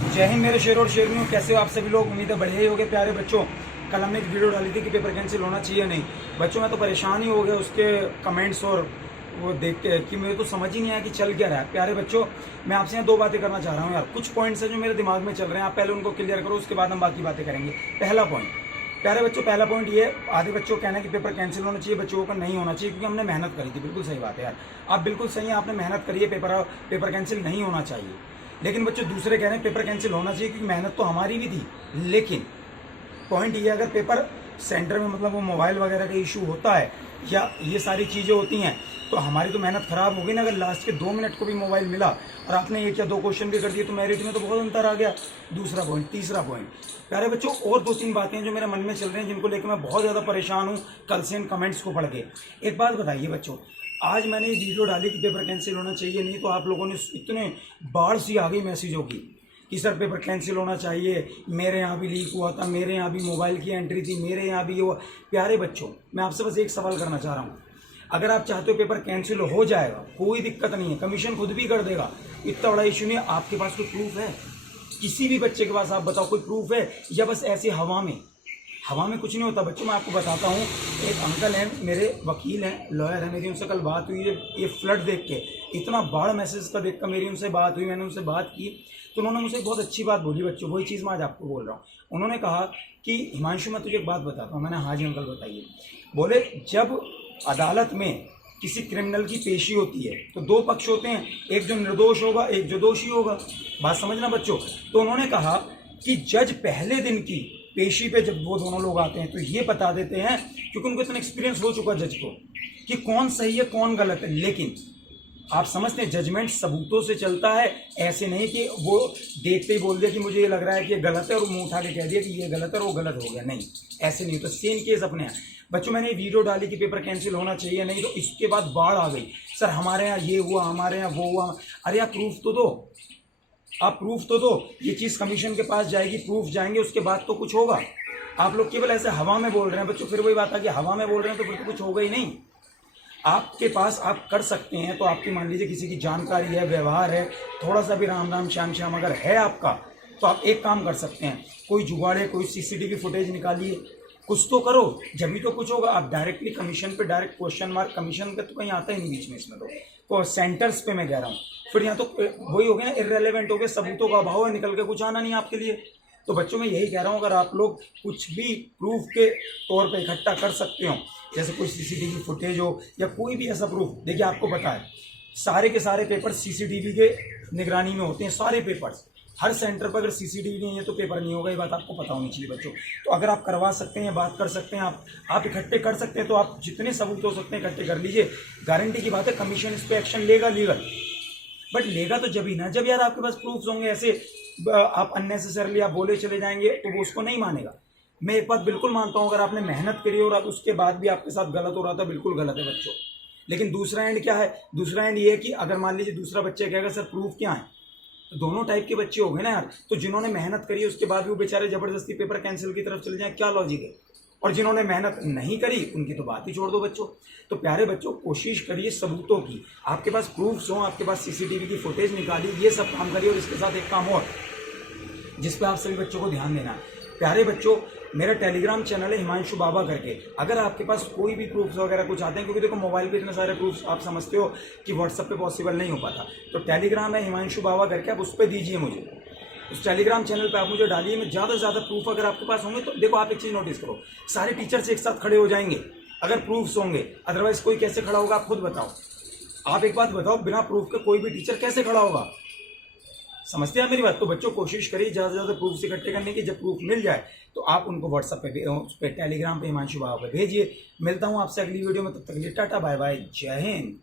जय हिंद मेरे शेर और शेरनियों, कैसे हो आप सभी लोग। उम्मीद है बढ़िया ही हो गए प्यारे बच्चों। कल हमने एक वीडियो डाली थी कि पेपर कैंसिल होना चाहिए नहीं। बच्चों मैं तो परेशान ही हो गया उसके कमेंट्स और वो देख के कि मुझे तो समझ ही नहीं आया कि चल क्या रहा है। प्यारे बच्चों, मैं आपसे यहाँ दो बातें करना चाह रहा हूँ यार। कुछ पॉइंट्स हैं जो मेरे दिमाग में चल रहे हैं, आप पहले उनको क्लियर करो, उसके बाद हम बाकी बातें करेंगे। पहला पॉइंट, प्यारे बच्चों, पहला पॉइंट ये, आधे बच्चों का कहना है कि पेपर कैंसिल होना चाहिए, बच्चों का नहीं होना चाहिए क्योंकि हमने मेहनत करी थी। बिल्कुल सही बात है यार, आप बिल्कुल सही है, आपने मेहनत करी है, पेपर कैंसिल नहीं होना चाहिए। लेकिन बच्चों दूसरे कह रहे हैं पेपर कैंसिल होना चाहिए क्योंकि मेहनत तो हमारी भी थी। लेकिन पॉइंट ये, अगर पेपर सेंटर में मतलब वो मोबाइल वगैरह का इशू होता है या ये सारी चीज़ें होती हैं तो हमारी तो मेहनत खराब होगी ना। अगर लास्ट के 2 मिनट को भी मोबाइल मिला और आपने 1 या 2 क्वेश्चन भी कर दिए तो मेरिट में तो बहुत अंतर आ गया। दूसरा पॉइंट, तीसरा पॉइंट, प्यारे बच्चों और 2-3 बातें जो मेरे मन में चल रही हैं जिनको लेकर मैं बहुत ज़्यादा परेशान हूँ कल से इन कमेंट्स को पढ़ के। एक बात बताइए बच्चों, आज मैंने ये वीडियो डाली कि पेपर कैंसिल होना चाहिए नहीं, तो आप लोगों ने इतने बाढ़ सी आ गई मैसेजों की कि सर पेपर कैंसिल होना चाहिए, मेरे यहाँ भी लीक हुआ था, मेरे यहाँ भी मोबाइल की एंट्री थी, मेरे यहाँ भी ये हुआ। प्यारे बच्चों, मैं आपसे बस एक सवाल करना चाह रहा हूँ, अगर आप चाहते हो पेपर कैंसिल हो जाएगा, कोई दिक्कत नहीं है, कमीशन खुद भी कर देगा, इतना बड़ा इशू नहीं है। आपके पास कोई प्रूफ है? किसी भी बच्चे के पास आप बताओ, कोई प्रूफ है या बस ऐसे हवा में? हवा में कुछ नहीं होता बच्चों। मैं आपको बताता हूँ, एक अंकल हैं मेरे, वकील हैं, लॉयर हैं, मेरी उनसे कल बात हुई है। ये फ्लड देख के, इतना बड़ा मैसेज का देख कर मेरी उनसे बात हुई, मैंने उनसे बात की तो उन्होंने मुझे बहुत अच्छी बात बोली बच्चों। वही चीज़ मैं आज आपको बोल रहा हूँ। उन्होंने कहा कि हिमांशु मैं तुझे एक बात बताता हूँ। मैंने हाँ जी अंकल बताइए। बोले जब अदालत में किसी क्रिमिनल की पेशी होती है तो 2 पक्ष होते हैं, एक जो निर्दोष होगा, एक जो दोषी होगा। बात समझना बच्चों। तो उन्होंने कहा कि जज पहले दिन की पेशी पे जब वो दोनों लोग आते हैं तो ये बता देते हैं, क्योंकि उनको इतना एक्सपीरियंस हो चुका जज को, कि कौन सही है कौन गलत है। लेकिन आप समझते हैं जजमेंट सबूतों से चलता है, ऐसे नहीं कि वो देखते ही बोल दिया कि मुझे ये लग रहा है कि ये गलत है और मुंह उठा के कह दिया कि ये गलत है और वो गलत हो गया। नहीं, ऐसे नहीं। तो सेम केस अपने यहाँ बच्चों, मैंने वीडियो डाली कि पेपर कैंसिल होना चाहिए नहीं, तो इसके बाद बाढ़ आ गई, सर हमारे यहाँ ये हुआ, हमारे यहाँ वो हुआ। अरे आप प्रूफ तो दो, आप प्रूफ तो दो। ये चीज़ कमीशन के पास जाएगी, प्रूफ जाएंगे, उसके बाद तो कुछ होगा। आप लोग केवल ऐसे हवा में बोल रहे हैं बच्चों। फिर वही बात है कि हवा में बोल रहे हैं तो फिर तो कुछ होगा ही नहीं। आपके पास आप कर सकते हैं तो आपकी, मान लीजिए किसी की जानकारी है, व्यवहार है, थोड़ा सा भी राम राम श्याम श्याम अगर है आपका, तो आप एक काम कर सकते हैं, कोई जुगाड़े, कोई सीसीटीवी फुटेज निकालिए, कुछ तो करो, जब भी तो कुछ होगा। आप डायरेक्टली कमीशन पे डायरेक्ट क्वेश्चन मार्क, कमीशन का तो कहीं आता ही नहीं बीच में इसमें तो सेंटर्स पे मैं कह रहा हूँ, फिर यहाँ तो वही हो गया ना, इररेलेवेंट हो गया, सबूतों का अभाव है, निकल के कुछ आना नहीं आपके लिए। तो बच्चों मैं यही कह रहा हूँ, अगर आप लोग कुछ भी प्रूफ के तौर पे इकट्ठा कर सकते हो, जैसे कोई सीसीटीवी फुटेज हो या कोई भी ऐसा प्रूफ। देखिए आपको पता है सारे के सारे पेपर सीसीटीवी के निगरानी में होते हैं, सारे पेपर्स। हर सेंटर पर अगर सीसीटीवी नहीं है तो पेपर नहीं होगा, ये बात आपको पता होनी चाहिए बच्चों। तो अगर आप करवा सकते हैं, बात कर सकते हैं, आप इकट्ठे कर सकते हैं, तो आप जितने सबूत हो सकते हैं इकट्ठे कर लीजिए। गारंटी की बात है कमीशन इस पर एक्शन लेगा लीगल, बट लेगा तो जब ही ना जब यार आपके पास प्रूफ्स होंगे। ऐसे आप अननेसेसरली आप बोले चले जाएंगे तो वो उसको नहीं मानेगा। मैं एक बात बिल्कुल मानता हूं, अगर आपने मेहनत करी और आप उसके बाद भी आपके साथ गलत हो रहा था, बिल्कुल गलत है बच्चों। लेकिन दूसरा एंड क्या है? दूसरा एंड ये है कि अगर मान लीजिए दूसरा बच्चा कहेगा सर प्रूफ क्या है, तो दोनों टाइप के बच्चे हो गए ना यार। तो जिन्होंने मेहनत करी उसके बाद भी वो बेचारे जबरदस्ती पेपर कैंसिल की तरफ चले जाए, क्या लॉजिक है? और जिन्होंने मेहनत नहीं करी उनकी तो बात ही छोड़ दो बच्चों। तो प्यारे बच्चों, कोशिश करिए सबूतों की, आपके पास प्रूफ्स हों, आपके पास सीसीटीवी की फुटेज निकालिए, ये सब काम करिए। और इसके साथ एक काम और जिस पे आप सभी बच्चों को ध्यान देना है, प्यारे बच्चों, मेरा टेलीग्राम चैनल है हिमांशु बाबा करके। अगर आपके पास कोई भी प्रूफ्स वगैरह कुछ आते हैं, क्योंकि देखो मोबाइल पे इतने सारे प्रूफ्स आप समझते हो कि व्हाट्सएप पे पॉसिबल नहीं हो पाता, तो टेलीग्राम है हिमांशु बाबा करके, आप उस पर दीजिए मुझे। उस टेलीग्राम चैनल पे आप मुझे डालिए, मैं ज़्यादा से ज़्यादा प्रूफ अगर आपके पास होंगे तो देखो, आप एक चीज़ नोटिस करो, सारे टीचर्स एक साथ खड़े हो जाएंगे अगर प्रूफ्स होंगे, अदरवाइज कोई कैसे खड़ा होगा आप खुद बताओ। आप एक बात बताओ, बिना प्रूफ के कोई भी टीचर कैसे खड़ा होगा? समझते हैं मेरी बात? तो बच्चों कोशिश करिए ज़्यादा से ज़्यादा प्रूफ इकट्ठे करने की। जब प्रूफ मिल जाए तो आप उनको व्हाट्सएप पे, उस पर टेलीग्राम पे हिमांशु बाबा पे भेजिए। मिलता हूँ आपसे अगली वीडियो में, तब तक के लिए टाटा बाय बाय, जय हिंद।